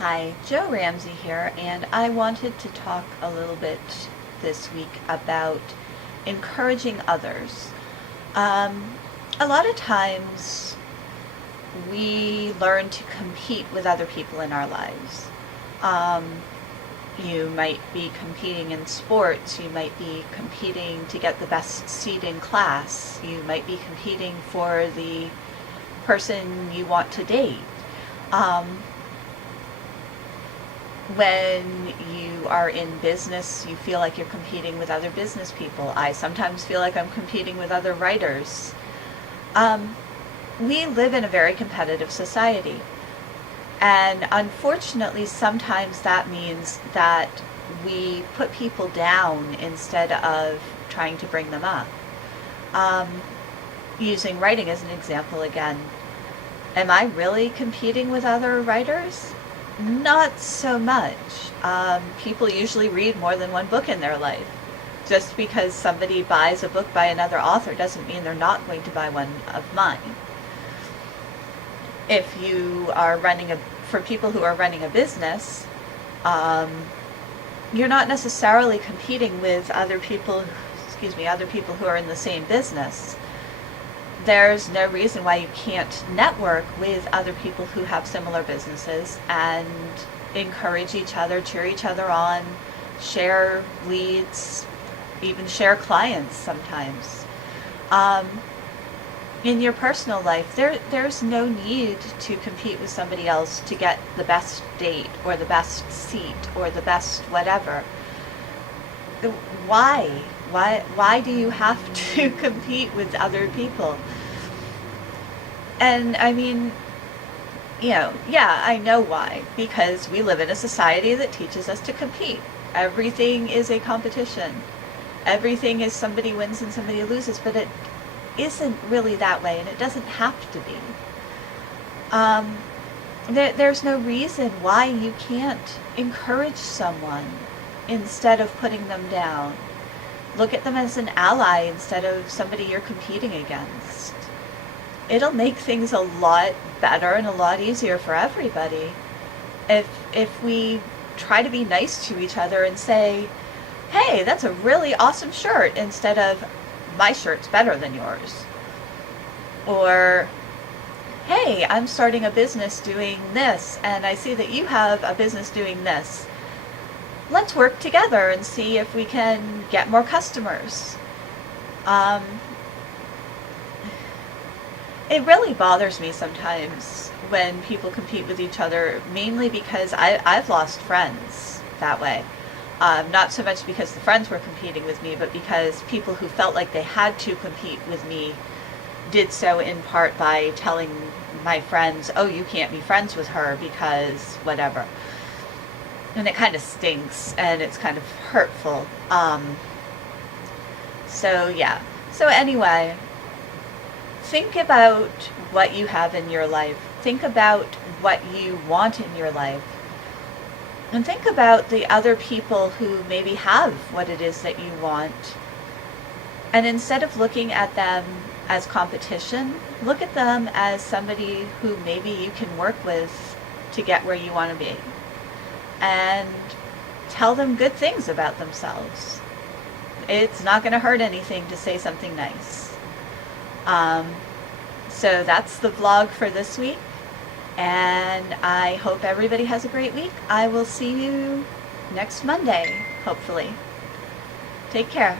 Hi, Jo Ramsey here, and I wanted to talk a little bit this week about encouraging others. A lot of times we learn to compete with other people in our lives. You might be competing in sports, you might be competing to get the best seat in class, you might be competing for the person you want to date. When you are in business, you feel like you're competing with other business people. I sometimes feel like I'm competing with other writers. We live in a very competitive society. And unfortunately, sometimes that means that we put people down instead of trying to bring them up. Using writing as an example again, am I really competing with other writers? Not so much. People usually read more than one book in their life. Just because somebody buys a book by another author doesn't mean they're not going to buy one of mine. If you are for people who are running a business, you're not necessarily competing with other people who are in the same business. There's no reason why you can't network with other people who have similar businesses and encourage each other, cheer each other on, share leads, even share clients sometimes. In your personal life, there's no need to compete with somebody else to get the best date or the best seat or the best whatever. Why? Why do you have to compete with other people? And I mean, yeah, I know why. Because we live in a society that teaches us to compete. Everything is a competition. Everything is somebody wins and somebody loses, but it isn't really that way, and it doesn't have to be. There's no reason why you can't encourage someone instead of putting them down. Look at them as an ally instead of somebody you're competing against. It'll make things a lot better and a lot easier for everybody if we try to be nice to each other and say, hey, that's a really awesome shirt, instead of, my shirt's better than yours. Or, hey, I'm starting a business doing this, and I see that you have a business doing this. Let's work together and see if we can get more customers. It really bothers me sometimes when people compete with each other, mainly because I've lost friends that way. Not so much because the friends were competing with me, but because people who felt like they had to compete with me did so in part by telling my friends, oh, you can't be friends with her because whatever. And it kind of stinks, and it's kind of hurtful. So anyway, think about what you have in your life. Think about what you want in your life. And think about the other people who maybe have what it is that you want. And instead of looking at them as competition, look at them as somebody who maybe you can work with to get where you want to be. And tell them good things about themselves. It's not going to hurt anything to say something nice. So that's the vlog for this week. And I hope everybody has a great week. I will see you next Monday, hopefully. Take care.